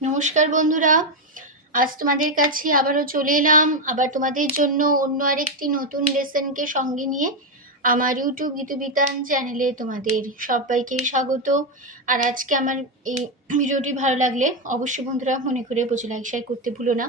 নমস্কার বন্ধুরা। আজ তোমাদের কাছে আবারও চলে এলাম। আবার তোমাদের জন্য অন্য আরেকটি নতুন লেসনকে সঙ্গে নিয়ে আমার ইউটিউব গীতবিতান চ্যানেলে তোমাদের সবাইকেই স্বাগত। আর আজকে আমার এই ভিডিওটি ভালো লাগলে অবশ্যই বন্ধুরা মনে করে প্রচুর লাইক শেয়ার করতে ভুলো না।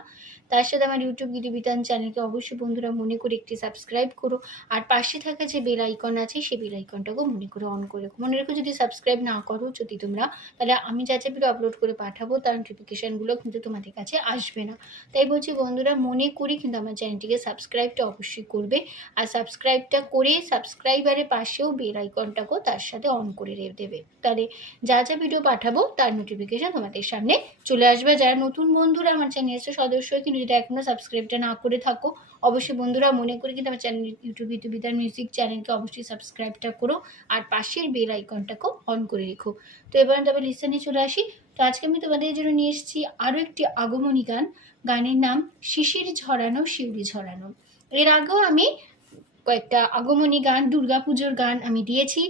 তার সাথে আমার ইউটিউব গীতবিতান চ্যানেলকে অবশ্যই বন্ধুরা মনে করে একটি সাবস্ক্রাইব করো। আর পাশে থাকা যে বেল আইকন আছে, সেই বেল আইকনটাকেও মনে করে অন করে রেখো। মনে রেখো যদি সাবস্ক্রাইব না করো যদি তোমরা, তাহলে আমি যা যা ভিডিও আপলোড করে পাঠাবো, তার নোটিফিকেশানগুলো কিন্তু তোমাদের কাছে আসবে না। তাই বলছি বন্ধুরা, মনে করি কিন্তু আমার চ্যানেলটিকে সাবস্ক্রাইবটা অবশ্যই করবে। আর সাবস্ক্রাইবটা করে সাবস্ক্রাইবারের পাশেও বেল আইকনটাকেও তার সাথে অন করে দেবে। তাহলে যা যা ভিডিও পাঠাবো, তার নোটিফিকেশান তোমাদের সামনে চলে আসবে। যারা নতুন বন্ধুরা আমার চ্যানেলের সদস্য কিন্তু যদি এখনও সাবস্ক্রাইবটা না করে থাকো, অবশ্যই বন্ধুরা মনে করি কিন্তু আমার চ্যানেল ইউটিউব ইউটিউবিদার মিউজিক চ্যানেলকে অবশ্যই সাবস্ক্রাইবটা করো আর পাশের বেল আইকনটাকেও অন করে রেখো। তো এবার তবে লিসনে চলে আসি। তো আজকে আমি তোমাদের জন্য নিয়ে এসেছি আরও একটি আগমনী গান। গানের নাম শিশির ঝরানো শিউলি ঝরানো। এর আগেও আমি কয়েকটা আগমনী গান, দুর্গাপুজোর গান আমি দিয়েছি।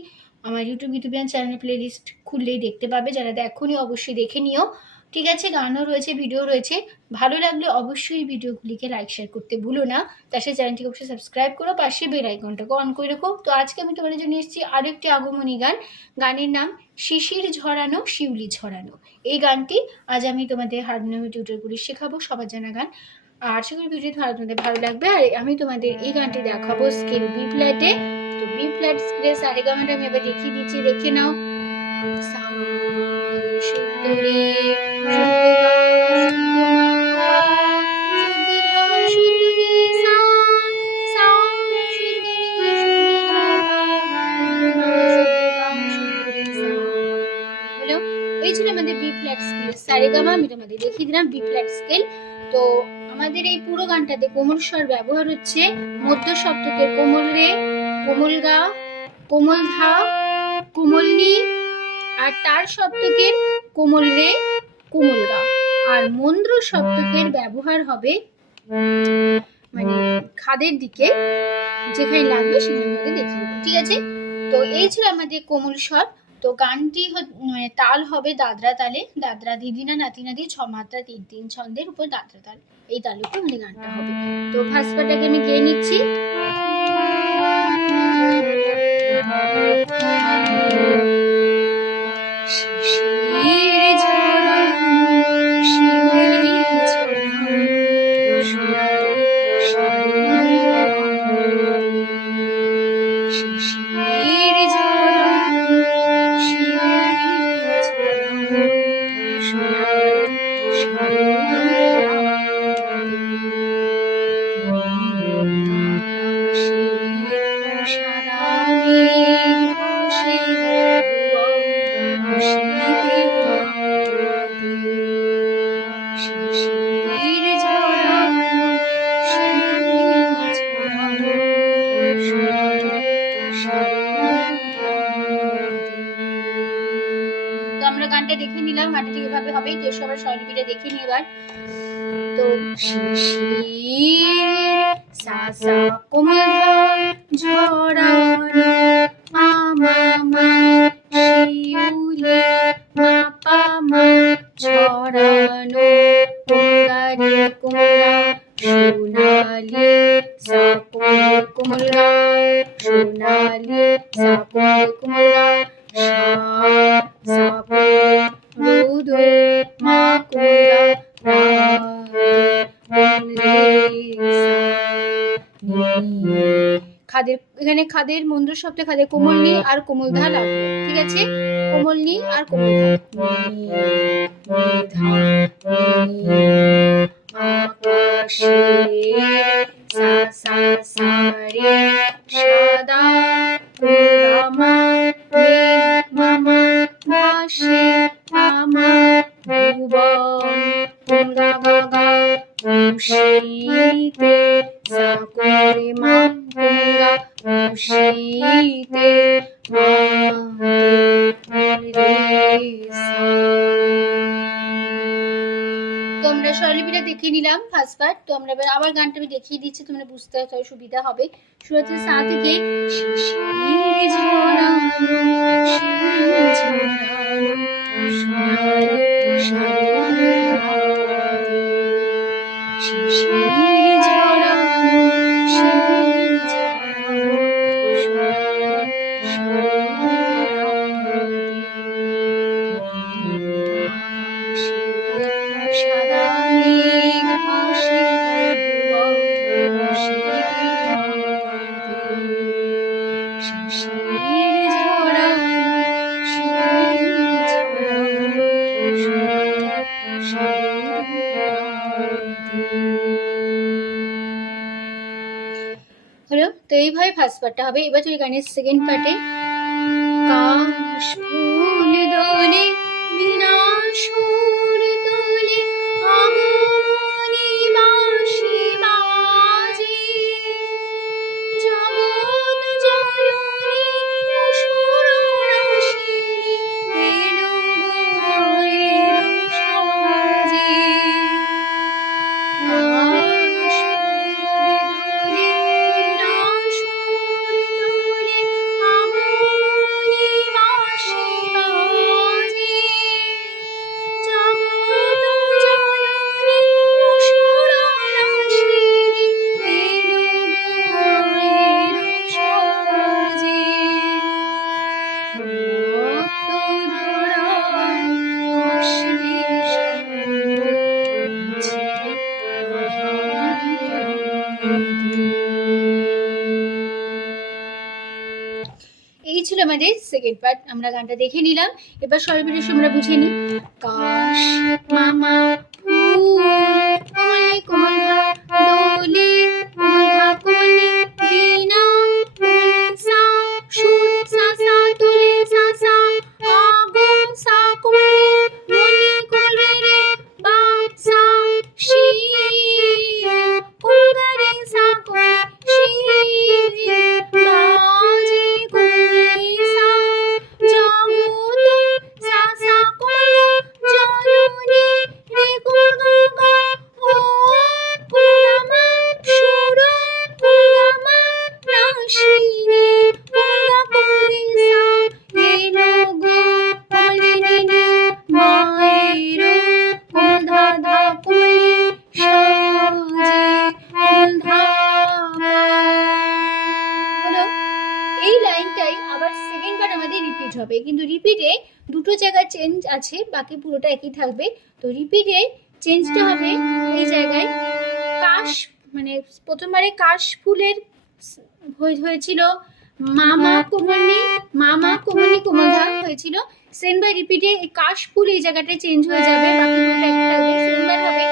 আমার ইউটিউব ইউটিউবিয়ান চ্যানেল প্লেলিস্ট খুললেই দেখতে পাবে, যারা দেখোনি অবশ্যই দেখে নিও। ঠিক আছে, গানও রয়েছে, ভিডিও রয়েছে। ভালো লাগলে অবশ্যই ভিডিওগুলিকে লাইক শেয়ার করতে ভুলো না। তার সাথে চ্যানেলটিকে অবশ্যই সাবস্ক্রাইব করো, পাশে বেল আইকনটাকে অন করে রাখো। তো আজকে আমি তোমাদের জন্য এসেছি আরও একটি আগমনী গান। গানের নাম শিশির ঝরানো, শিউলি ঝরানো। এই গানটি আজ আমি তোমাদের হারমোনিয়াম টিউটারগুলি শেখাবো, সবার জানা গান। আর আশা করি ভিডিও ভালো তোমাদের ভালো লাগবে আর আমি তোমাদের এই গানটি দেখাবো স্কেল বি ফ্ল্যাটে তো বি ফ্ল্যাট স্কেলে সারে গানটা আমি আবার দেখিয়ে দিচ্ছি দেখে নাও সা, শুদ্ধ রে, শুদ্ধ গা, শুদ্ধ মা, শুদ্ধ ধা, শুদ্ধ রে, সা, সা, শুদ্ধ রে, শুদ্ধ গা, শুদ্ধ রে, সা। হলো এই ছিল আমাদের বি ফ্ল্যাট স্কেল সারেগামা আমি তোমাদের দেখিয়ে দিলাম বি ফ্ল্যাট স্কেল তো আমাদের এই পুরো গানটাতে কোমল স্বর ব্যবহার হচ্ছে মধ্য সপ্তকের কোমল রে, কোমল গা কোমল ধা কোমল নি, আর তার সপ্তকের কোমল রে, কোমল গা আর মন্দ্র সপ্তকের ব্যবহার হবে মানে খাদের দিকে, যেখানে লাগবে সেখানে দেখিয়ে ঠিক আছে? তো এই ছিল আমাদের কোমল স্বর। তো গানটি মানে তাল হবে দাদরা তালে। দাদরা দিদিনা নাতি ছ মাত্রা তিন তিন ছন্দের উপর দাদরা তাল। এই তালে উপর আমাদের গানটা হবে। তো ফার্স্ট পার্টটাকে আমি গেয়ে নিচ্ছি। শিশির এবার তো খাদের, এখানে খাদের, মন্দ্র শব্দে খাদের, কোমল নি আর কোমল ধা লাগবে ঠিক আছে? কোমল নি আর কোমল ধা সকরিমান তোমরা স্বরলিপিটা দেখে নিলাম ফার্স্ট পার্ট তো আমরা এবার আবার গানটা আমি দেখিয়ে দিচ্ছি তোমরা বুঝতে হয় সুবিধা হবে শুরু হচ্ছে সা থেকে এইভাবে ফার্স্ট পার্টটা হবে। এবার চলি গানের সেকেন্ড পার্টে কাশ ফুল সেকেন্ড পার্ট আমরা গানটা দেখে নিলাম। এবার সর্বশেষ আমরা বুঝে নিই। কাশ মামা আছে, বাকি পুরোটা একই থাকবে। তো রিপিটে চেঞ্জটা হবে এই জায়গায়। কাশ মানে প্রথমবারে কাশ ফুলের হয়েছিল। মামা কোমলি মামা কোমলি কোমলধা হয়েছিল। সেন বাই রিপিটে কাশ ফুল এই জায়গাটা চেঞ্জ হয়ে যাবে, বাকি পুরোটা একই থাকবে। বাই হবে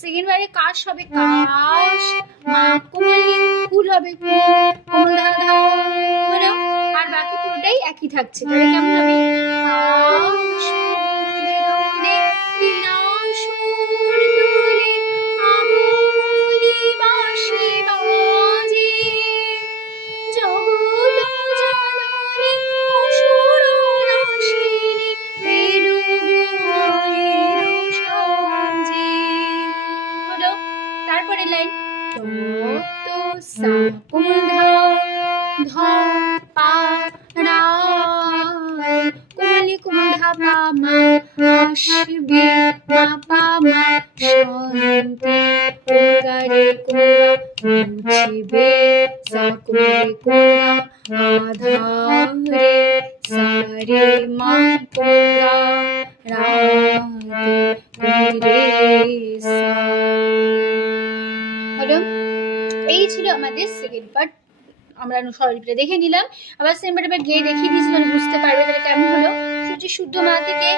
সেকেন্ড বারে কাশ হবে কাশ মা কোমলি ফুল হবে কোমল ধা আর বাকি পুরোটাই একই থাকছে তাহলে কেমন হবে কোমলি কোমল ধা পা মা আসবে। মা পা মা শান্তি কোমগারে কোমগা মুছিবে সা আধারে সারে মা রাতে কুমরে সা হলো, এই ছিল আমাদের সেকেন্ড পার্ট আমরা স্বরলিপিটা দেখে নিলাম। আবার সেম এবার গিয়ে দেখিয়ে দিয়েছি বুঝতে পারবে তাহলে কেমন হলো। সূর্য শুদ্ধ মা থেকে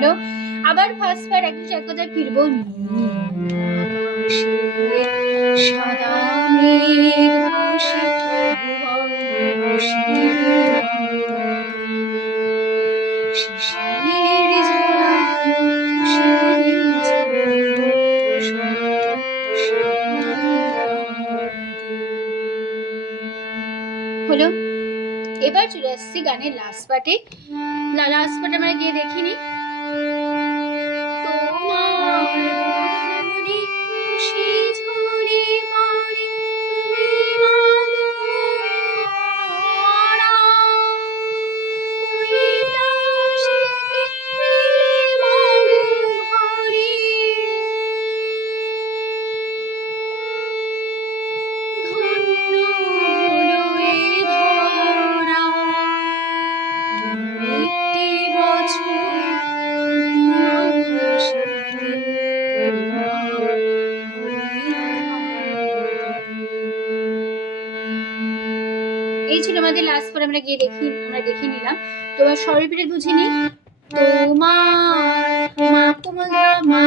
হলো, আবার ফার্স্ট বার একটু এক কথায় ফিরবো হলো। এবার চলে আসছি গানের লাস্ট পার্টে লাস্ট পার্ট আমরা গিয়ে দেখিনি আমরা গিয়ে দেখি আমরা দেখে নিলাম। তো সরি পিরিয়ড বুঝিনি? তোমার মা তোমার মা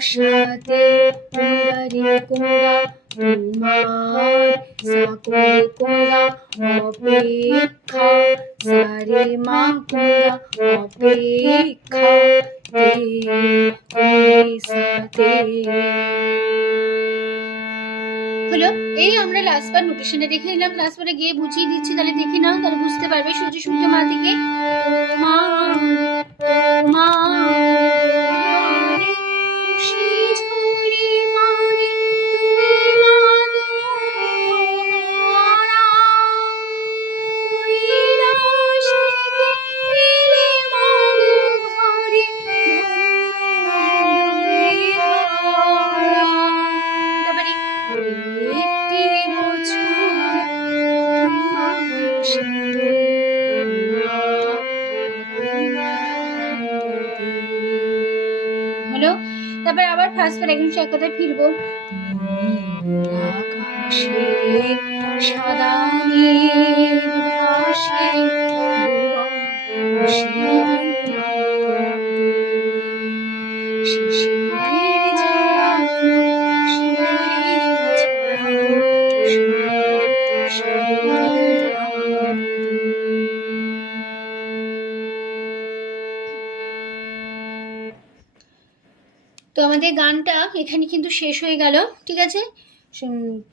আশাতে কুমারে কুমরা তোমার সাকুরে কুমরা অপেক্ষা, সারে মা কুমরা অপেক্ষা তে কুমরে সাথে। হলো, এই আমরা লাস্ট বার নোটেশনটা দেখে নিলাম লাস্ট বারে গিয়ে বুঝিয়ে দিচ্ছি, তাহলে দেখে নাও, তাহলে বুঝতে পারবে সূর্য সূর্য মা দিকে। তোমার তারপর আবার ফার্স্ট একদিন সে কথায় ফিরবো। সাদা তো আমাদের গানটা এখানে কিন্তু শেষ হয়ে গেল, ঠিক আছে?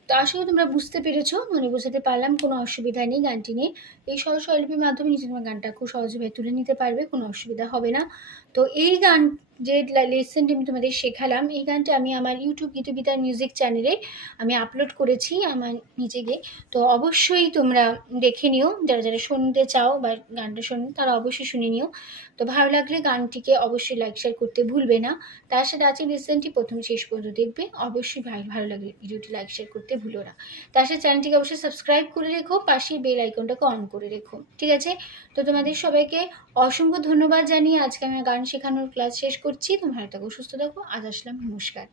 তো আশা তোমরা বুঝতে পেরেছ মানে বোঝাতে পারলাম, কোনো অসুবিধা নেই গানটি নিয়ে। এই সহজ স্বরলিপির মাধ্যমে নিজের গানটা খুব সহজভাবে তুলে নিতে পারবে, কোনো অসুবিধা হবে না। তো এই গান যে লেসনটি আমি তোমাদের শেখালাম, এই গানটা আমি আমার ইউটিউব গীতবিতার মিউজিক চ্যানেলে আমি আপলোড করেছি আমার নিজেকে তো অবশ্যই তোমরা দেখে নিও, যারা যারা শুনতে চাও বা গানটা শোন, তারা অবশ্যই শুনে নিও। তো ভালো লাগলে গানটিকে অবশ্যই লাইক শেয়ার করতে ভুলবে না। তার সাথে আছে লেসনটি প্রথম শেষ পর্যন্ত দেখবে। অবশ্যই ভাই, ভালো লাগলে ভিডিওটি লাইক শেয়ার করতে ভুলো না। তার সাথে চ্যানেলটিকে অবশ্যই সাবস্ক্রাইব করে রেখো পাশের বেল আইকনটাকে অন করে রেখো। ঠিক আছে? তো তোমাদের সবাইকে অসংখ্য ধন্যবাদ জানিয়ে আজকে আমি গান শেখানোর ক্লাস শেষ করছি। তোমরা একটা সুস্থ থাকো। আজ আসলাম নমস্কার।